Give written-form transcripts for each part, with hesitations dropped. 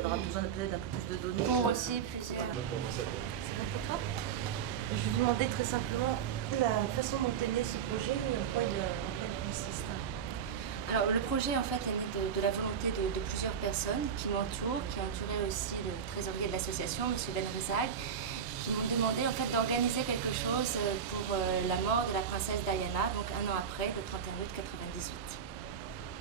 elle aura besoin peut-être d'un peu plus de données. Pour aussi plusieurs. Voilà. C'est bon pour toi? Je vais vous demander très simplement la façon dont est né ce projet et en quoi il consiste. Alors le projet en fait est né de la volonté de plusieurs personnes qui m'entourent, qui entouraient aussi le trésorier de l'association, M. Ben Rezag, qui m'ont demandé en fait d'organiser quelque chose pour la mort de la princesse Diana, donc un an après, le 31 août 98.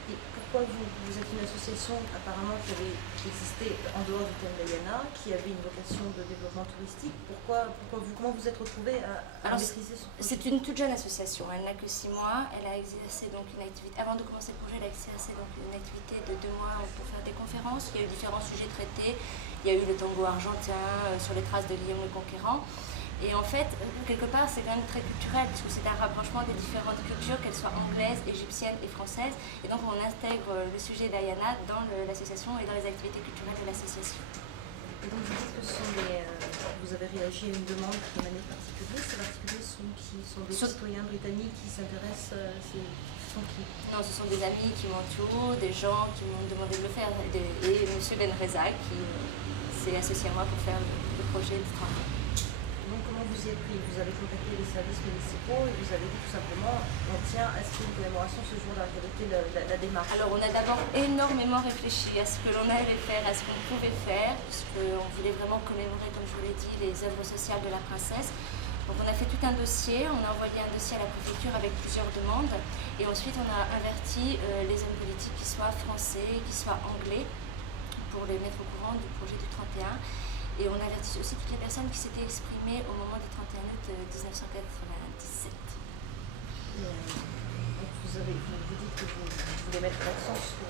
Et pourquoi vous êtes une association apparemment qui avait existé en dehors du thème Diana, qui avait une vocation de développement touristique? Comment vous êtes retrouvés à maîtriser ce projet? C'est une toute jeune association, elle n'a que 6 mois, elle a exercé donc une activité, avant de commencer le projet, elle a exercé donc une activité de 2 mois pour faire des conférences, il y a eu différents sujets traités, il y a eu le tango argentin, sur les traces de Guillaume le Conquérant. Et en fait, quelque part, c'est quand même très culturel, parce que c'est un rapprochement des différentes cultures, qu'elles soient anglaises, égyptiennes et françaises. Et donc, on intègre le sujet Diana dans l'association et dans les activités culturelles de l'association. Et donc, vous dites que vous avez réagi à une demande de manière particulière. Ces particuliers sont des citoyens britanniques qui s'intéressent, sont qui? Non, ce sont des amis qui m'entourent, des gens qui m'ont demandé de le faire, et M. Ben Rezag qui s'est associé à moi pour faire le projet de travail. Donc comment vous y êtes pris? Vous avez contacté les services municipaux et vous avez dit tout simplement on tient à ce qu'il y ait une commémoration ce jour-là. Quelle était la démarche? Alors on a d'abord énormément réfléchi à ce que l'on allait faire, à ce qu'on pouvait faire, puisqu'on voulait vraiment commémorer, comme je vous l'ai dit, les œuvres sociales de la princesse. Donc on a fait tout un dossier, on a envoyé un dossier à la préfecture avec plusieurs demandes et ensuite on a averti les hommes politiques qui soient français, qui soient anglais pour les mettre au courant du projet du 31. Et on avertit aussi toutes les personnes qui s'étaient exprimées au moment du 31 août 1997. Vous dites que vous voulez mettre l'accent sur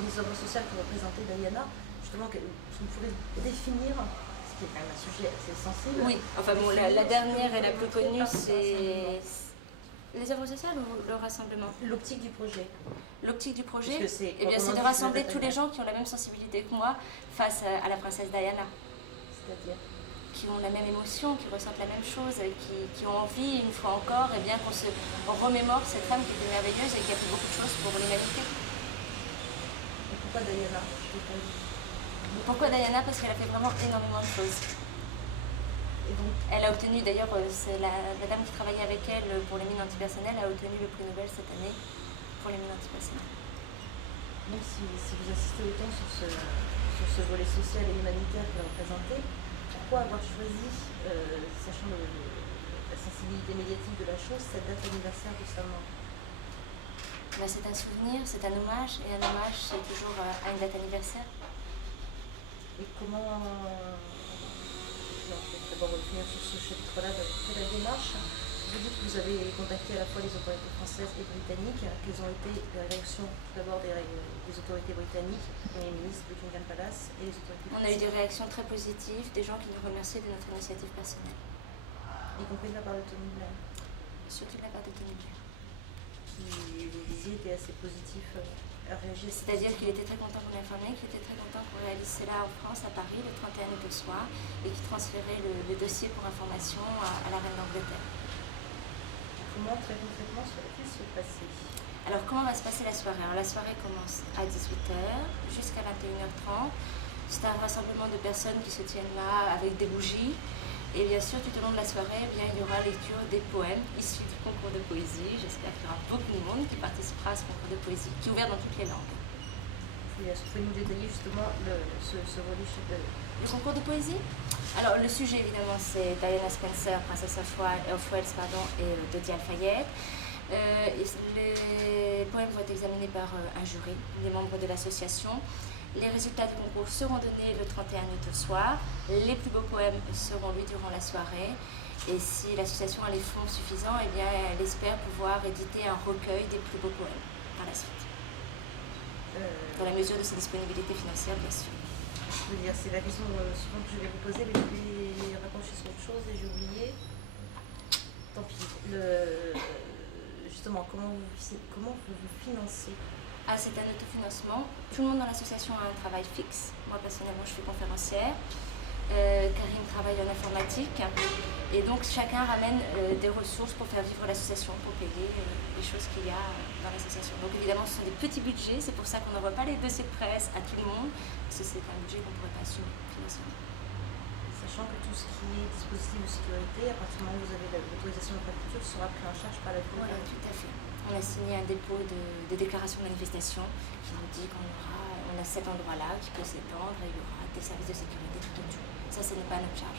les œuvres sociales qui représentaient Diana. Justement, vous pouvez définir, ce qui est quand même un sujet assez sensible. Oui, enfin bon, la dernière et la plus connue, c'est les œuvres sociales ou le rassemblement? L'optique du projet. L'optique du projet, c'est de rassembler tous les gens qui ont la même sensibilité que moi face à la princesse Diana. C'est-à-dire qui ont la même émotion, qui ressentent la même chose, qui ont envie, une fois encore, et bien qu'on se remémore cette femme qui était merveilleuse et qui a fait beaucoup de choses pour l'humanité. Et pourquoi Diana? Pourquoi Diana? Parce qu'elle a fait vraiment énormément de choses. Et donc, elle a obtenu, d'ailleurs, c'est la dame qui travaillait avec elle pour les mines antipersonnelles, a obtenu le prix Nobel cette année pour les mines antipersonnelles. Donc si vous insistez autant sur ce volet social et humanitaire qu'elle représentait, pourquoi avoir choisi, sachant la sensibilité médiatique de la chose, cette date anniversaire de sa mort? Ben, c'est un souvenir, c'est un hommage, et un hommage c'est toujours à une date anniversaire. Et comment... Non, je vais d'abord revenir sur ce chapitre-là de la démarche. Vous dites que vous avez contacté à la fois les autorités françaises et britanniques. Quelles ont été les réactions d'abord des autorités britanniques, du Premier ministre, Buckingham Palace et les autorités françaises? On a eu des réactions très positives, des gens qui nous remerciaient de notre initiative personnelle. Y compris de la part de Tony Blair? Surtout de la part de Tony Blair. Qui, vous disiez, était assez positif à réagir. C'est-à-dire qu'il était très content qu'on l'informait, qu'il était très content qu'on réalise cela en France, à Paris, le 31 août au soir, et qu'il transférait le dossier pour information à la reine d'Angleterre. Comment très concrètement va-t-il se passer? Alors comment va se passer la soirée? Alors la soirée commence à 18h jusqu'à 21h30. C'est un rassemblement de personnes qui se tiennent là avec des bougies. Et bien sûr, tout au long de la soirée, il y aura lecture des poèmes issus du concours de poésie. J'espère qu'il y aura beaucoup de monde qui participera à ce concours de poésie, qui est ouvert dans toutes les langues. Est-ce que vous pouvez nous détailler justement ce volet Le concours de poésie? Alors le sujet évidemment c'est Diana Spencer, princesse of Wales et Dodi Al-Fayed. Les poèmes vont être examinés par un jury, des membres de l'association. Les résultats du concours seront donnés le 31 août au soir. Les plus beaux poèmes seront lus durant la soirée. Et si l'association a les fonds suffisants, eh bien, elle espère pouvoir éditer un recueil des plus beaux poèmes par la suite. Dans la mesure de ses disponibilités financières, bien sûr. Je veux dire, c'est la question souvent que je vais vous poser, mais je vais raccrocher sur autre chose et j'ai oublié. Tant pis. Justement, comment vous vous financez? Ah, c'est un autofinancement. Tout le monde dans l'association a un travail fixe. Moi, personnellement, je suis conférencière. Karim travaille en informatique. Et donc chacun ramène des ressources pour faire vivre l'association, pour payer les choses qu'il y a dans l'association. Donc évidemment ce sont des petits budgets, c'est pour ça qu'on n'envoie pas les dossiers de presse à tout le monde, parce que c'est un budget qu'on ne pourrait pas assumer financièrement. Sachant que tout ce qui est dispositif de sécurité, à partir du moment où vous avez l'autorisation de préfecture, sera pris en charge par la ville. Voilà, tout à fait. On a signé un dépôt de déclaration de manifestation qui nous dit qu'on a cet endroit-là qui peut s'étendre et il y aura des services de sécurité tout autour. Ça, ce n'est pas à notre charge.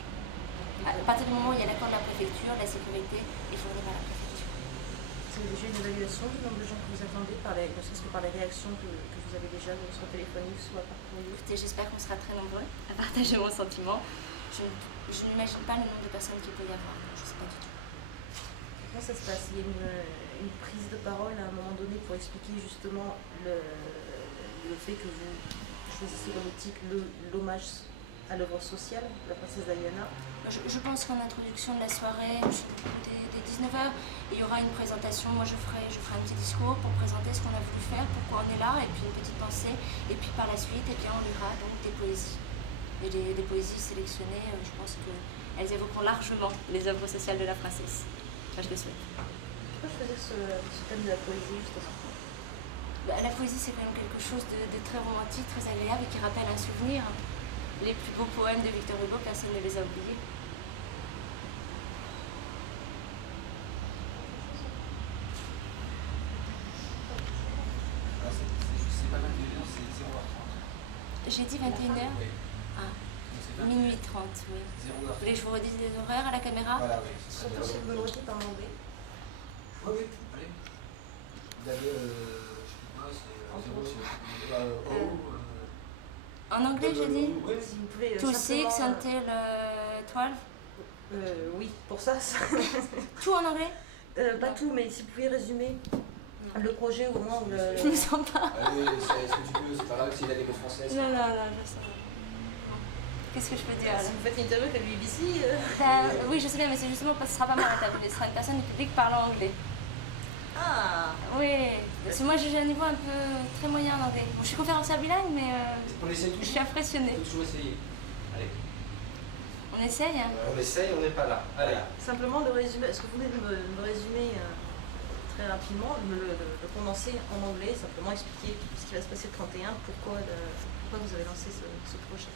À partir du moment où il y a l'accord de la préfecture, la sécurité est fournie par la préfecture. Vous avez déjà une évaluation du nombre de gens que vous attendez, ne serait-ce que par les réactions que vous avez déjà, soit téléphoniques, soit par courrier? Écoutez, j'espère qu'on sera très nombreux à partager mon sentiment. Je n'imagine pas le nombre de personnes qu'il peut y avoir, je ne sais pas du tout. Comment ça se passe? Il y a une prise de parole à un moment donné pour expliquer justement le fait que vous choisissez comme titre l'hommage à l'œuvre sociale de la princesse Diana. Je pense qu'en introduction de la soirée, dès 19h, il y aura une présentation. Moi, je ferai un petit discours pour présenter ce qu'on a voulu faire, pourquoi on est là, et puis une petite pensée. Et puis par la suite, eh bien, on lira donc des poésies. Et des poésies sélectionnées, je pense qu'elles évoqueront largement les œuvres sociales de la princesse. Enfin, je le souhaite. Pourquoi choisir ce thème de la poésie, justement? La poésie, c'est quand même quelque chose de très romantique, très agréable et qui rappelle un souvenir. Les plus beaux poèmes de Victor Hugo, personne ne les a oubliés. C'est pas 21h, c'est 0h30. J'ai dit 21h. Oui. Ah, Donc c'est minuit 30, oui. 0h30. Vous voulez que je vous redise les horaires à la caméra? Voilà, oui. Surtout si vous me le redites en anglais. Oui, oui, allez. Vous avez, je sais pas, c'est 0, En anglais, j'ai dit? Oui, Si vous pouvez To simplement, 6 until 12? oui, pour ça, Tout en anglais? pas tout, mais si vous pouvez résumer le projet au moins. Je me sens pas. allez, c'est ce que tu veux, c'est pas grave s'il a des mots français. Non, je sais. Qu'est-ce que je peux dire là? Si vous faites une interview avec la BBC. Oui, je sais bien, mais c'est justement parce que ce sera pas moi l'interview, ce sera une personne du public parlant anglais. Ah, Oui, parce que moi j'ai un niveau un peu très moyen en anglais. Bon, je suis conférencière bilingue, mais On essaie je toujours. suis impressionnée. On peut toujours essayer. Allez. On essaye, hein? On essaye, on n'est pas là. Allez. simplement de résumer. Est-ce que vous venez de me résumer très rapidement, le condenser en anglais, simplement expliquer ce qui va se passer le 31, pourquoi vous avez lancé ce projet?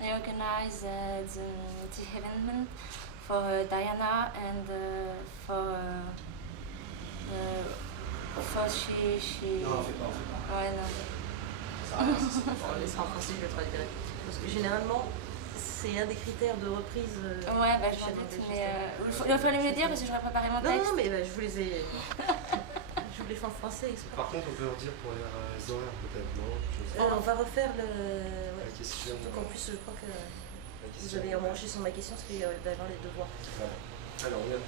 I organize the event for Diana and for she. Non, on fait pas. Ouais, non. Ça va, c'est On laissera en français, je le traduis direct. Parce que généralement, c'est un des critères de reprise. Ouais, bah, je m'en doute, mais il fallait me le dire parce que j'aurais préparé mon texte. Non, mais je vous les ai. Je vous les fais en français exprès. Par contre, on peut leur dire pour les horaires peut-être, non? Je sais On va refaire la ouais. question. Surtout qu'en plus, je crois que La vous question. avez embranché sur ma question, parce qu'il va y avoir les devoirs. Voilà. Alors, on regarde.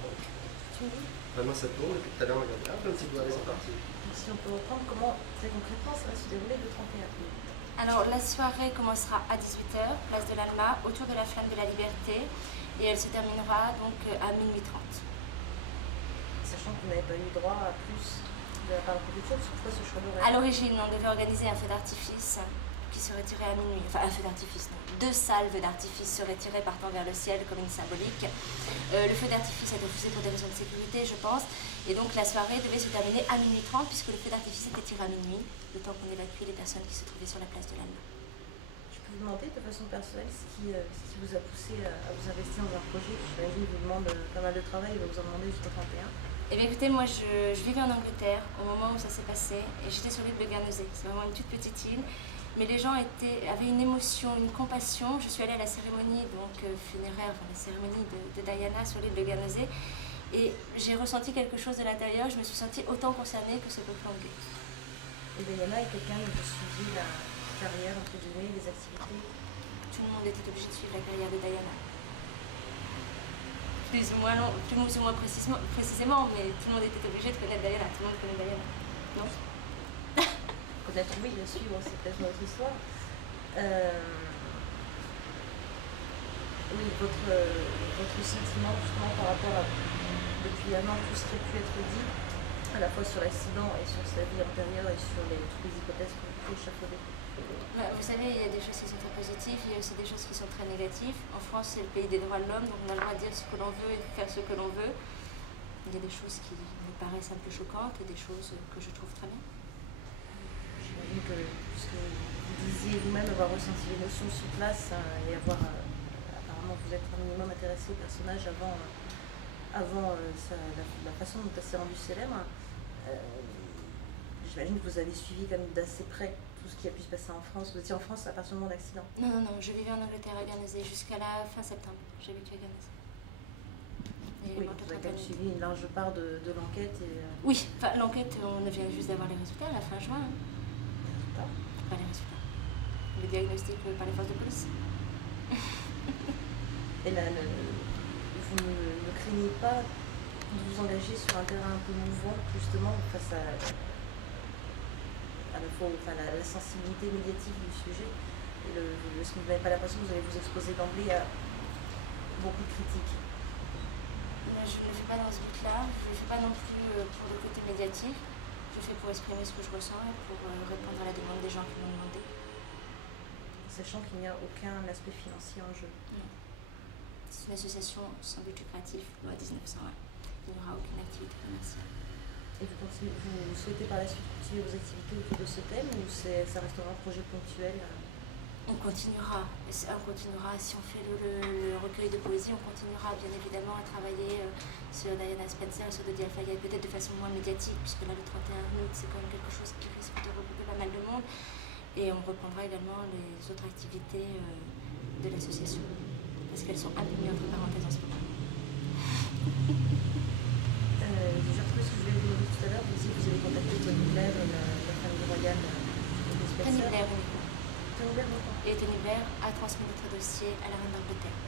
Tu me dis? Maintenant, ça tourne, et puis tout à l'heure, on regarde. Hop, un petit doigt, allez, c'est parti. Si on peut reprendre, comment très concrètement ça va se dérouler le 31 août? Alors la soirée commencera à 18h, place de l'Alma, autour de la flamme de la liberté, et elle se terminera donc à minuit 30. Sachant que vous n'avez pas eu droit à plus de la part de la préfecture, parce que pourquoi ce choix d'horaire? À l'origine, on devait organiser un feu d'artifice qui serait tiré à minuit. Enfin, un feu d'artifice, non. 2 salves d'artifice seraient tirées partant vers le ciel comme une symbolique. Le feu d'artifice a été refusé pour des raisons de sécurité, je pense. Et donc la soirée devait se terminer à minuit 30, puisque le feu d'artifice était tiré à minuit, le temps qu'on évacue les personnes qui se trouvaient sur la place de l'Alma. Je peux vous demander de façon personnelle ce qui vous a poussé à vous investir dans un projet qui, j'imagine, vous demande pas mal de travail et va vous en demander jusqu'au 31. Eh bien écoutez, moi je vivais en Angleterre au moment où ça s'est passé, et j'étais sur l'île de Guernesey. C'est vraiment une toute petite île. Mais les gens avaient une émotion, une compassion. Je suis allée à la cérémonie funéraire, enfin, la cérémonie de Diana sur l'île de Guernesey. Et j'ai ressenti quelque chose de l'intérieur. Je me suis sentie autant concernée que ce peuple anglais. Et Diana est quelqu'un qui a suivi la carrière, entre guillemets, les activités. Tout le monde était obligé de suivre la carrière de Diana. Plus ou moins précisément, mais tout le monde était obligé de connaître Diana. Tout le monde connaît Diana. Non? Connaître, oui, le suivre, c'est peut-être notre histoire. Oui, votre sentiment justement par rapport à, depuis un an, tout ce qui a pu être dit, à la fois sur l'accident et sur sa vie antérieure et sur toutes les hypothèses que vous pouvez échafauder. Vous savez, il y a des choses qui sont très positives, il y a aussi des choses qui sont très négatives. En France, c'est le pays des droits de l'homme, donc on a le droit de dire ce que l'on veut et de faire ce que l'on veut. Il y a des choses qui me paraissent un peu choquantes et des choses que je trouve très bien. J'imagine que, puisque vous disiez vous-même avoir ressenti l'émotion sur place et avoir, apparemment, vous êtes un minimum intéressé au personnage avant la façon dont elle s'est rendue célèbre, j'imagine que vous avez suivi quand même d'assez près tout ce qui a pu se passer en France. Vous étiez en France à partir du moment de l'accident? Non, je vivais en Angleterre à Guernesey jusqu'à la fin septembre. J'ai vécu à Guernesey. Oui, vous avez quand même suivi une large part de l'enquête. Oui, enfin, l'enquête, on vient juste d'avoir les résultats à la fin juin. Pas les résultats. Le diagnostic par les forces de police. Et là, vous ne craignez pas de vous engager sur un terrain un peu mouvant, justement, face à la fois la sensibilité médiatique du sujet. Est-ce que vous n'avez pas l'impression que vous allez vous exposer d'emblée à beaucoup de critiques? Je ne le fais pas dans ce but-là. Je ne le fais pas non plus pour le côté médiatique. Je le fais pour exprimer ce que je ressens et pour répondre à la demande des gens qui m'ont demandé. Sachant qu'il n'y a aucun aspect financier en jeu. Non. C'est une association sans but lucratif, loi 1901. Il n'y aura aucune activité commerciale. Et vous souhaitez par la suite continuer vos activités autour de ce thème ou ça restera un projet ponctuel? On continuera. Si on fait le recueil de poésie, on continuera bien évidemment à travailler sur Diana Spencer, sur Dodi Al-Fayed, peut-être de façon moins médiatique, puisque là le 31 août c'est quand même quelque chose qui risque de regrouper pas mal de monde. Et on reprendra également les autres activités de l'association, parce qu'elles sont un peu mis entre parenthèses en ce moment. J'ai retrouvé ce que je voulais vous demander tout à l'heure. Vous disiez que vous avez contacté Tony Blair et la famille royale de Spencer. Tony Blair uniquement. Tony Blair, non? Et Tony Blair a transmis notre dossier à la reine d'Angleterre.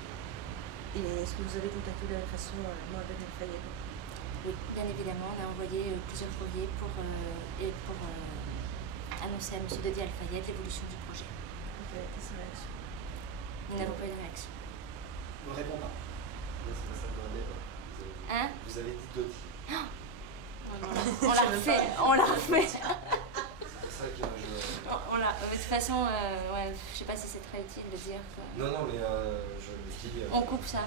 Et est-ce que vous avez contacté de la même façon Mohamed Al-Fayed? Oui, bien évidemment, on a envoyé plusieurs courriers pour annoncer à M. Dodi Al-Fayed l'évolution du projet. Quelle a été sa réaction? Nous n'avons pas eu de réaction. Ne réponds pas. Mais c'est pas ça le dernier, quoi. Hein? Vous avez dit Dodi. On l'a refait, on l'a refait. C'est pour ça que De toute façon, ouais, je sais pas si c'est très utile de dire que... Non, mais je le dis. On coupe ça.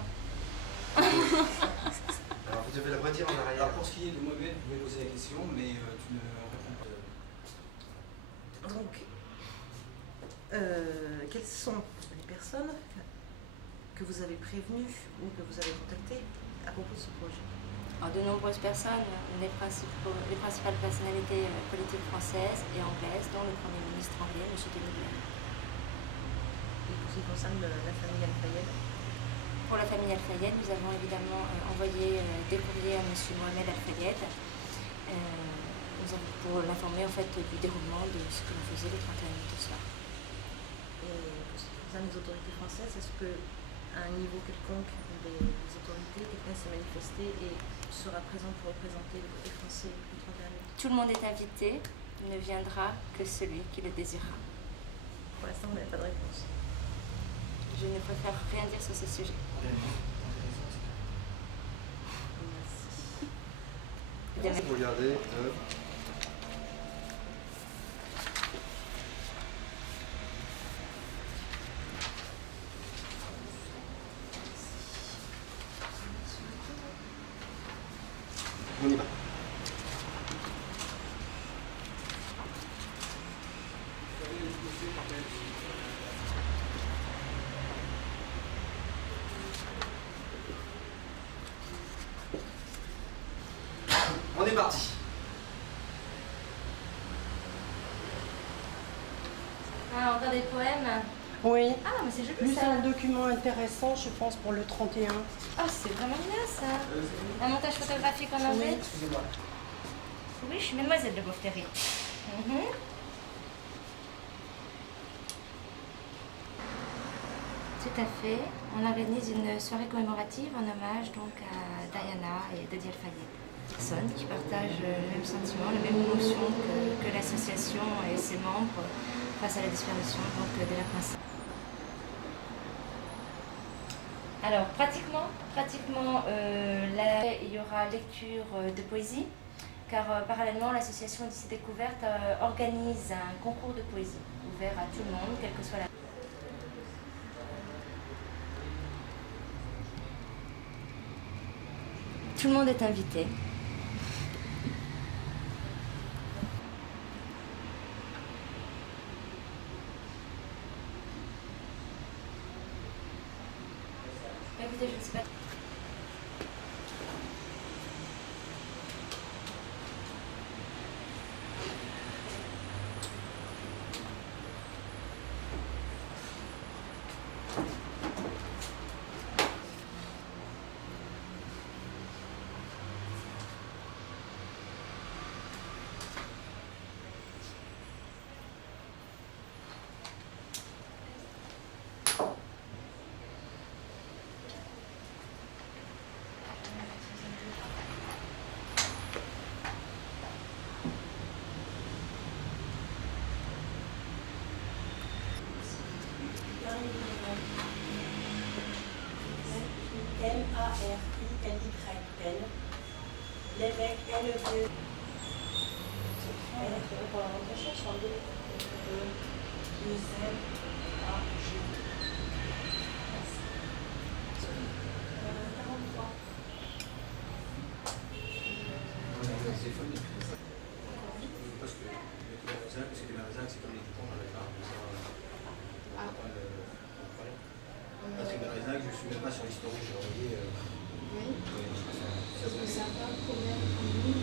Alors vous devez le redire en arrière. Alors pour ce qui est de Mohamed, vous pouvez poser la question, mais tu ne réponds pas. Donc, quelles sont les personnes que vous avez prévenues ou que vous avez contactées à propos de ce projet? Alors, de nombreuses personnes, les principales personnalités politiques françaises et anglaises, dont le Premier ministre anglais, M. Tony Blair. Et pour ce qui concerne la famille Al-Fayed? Pour la famille Al-Fayed, nous avons évidemment envoyé des courriers à M. Mohamed Al-Fayed pour l'informer en fait du déroulement de ce que l'on faisait le 31 août au soir. Et pour ce qui concerne les autorités françaises, est-ce qu'à un niveau quelconque des autorités, quelqu'un s'est manifesté et sera présent pour représenter le côté français le 31 août? Tout le monde est invité, ne viendra que celui qui le désirera. Pour l'instant, vous n'avez pas de réponse. Je ne préfère rien dire sur ce sujet. Merci. Vous regardez. On y va. On est parti. Ah, encore des poèmes? Oui. Ah, mais c'est joli Plus ça. un document intéressant, je pense, pour le 31. Ah, c'est vraiment bien ça. Un montage photographique en anglais? Excusez-moi. Oui, je suis mademoiselle de Beaufterry. Tout à fait. On organise une soirée commémorative en hommage donc à Diana et Dodi Al-Fayed. Personnes qui partagent le même sentiment, la même émotion que l'association et ses membres face à la disparition donc, de la princesse. Alors, pratiquement il y aura lecture de poésie, car parallèlement, l'association d'ici Découverte organise un concours de poésie ouvert à tout le monde, quelle que soit la... Tout le monde est invité. Écoutez, je ne sais pas. M-A-R-I-L-Y-N. L'évêque L-E. Parce que c'était ma réserve, c'est comme les coupons dans la carte, ça, on n'a pas le problème. Parce que la réserve, je ne suis même pas sur l'historique, j'ai envoyé. Oui. Ça Parce que ça n'a pas de problème.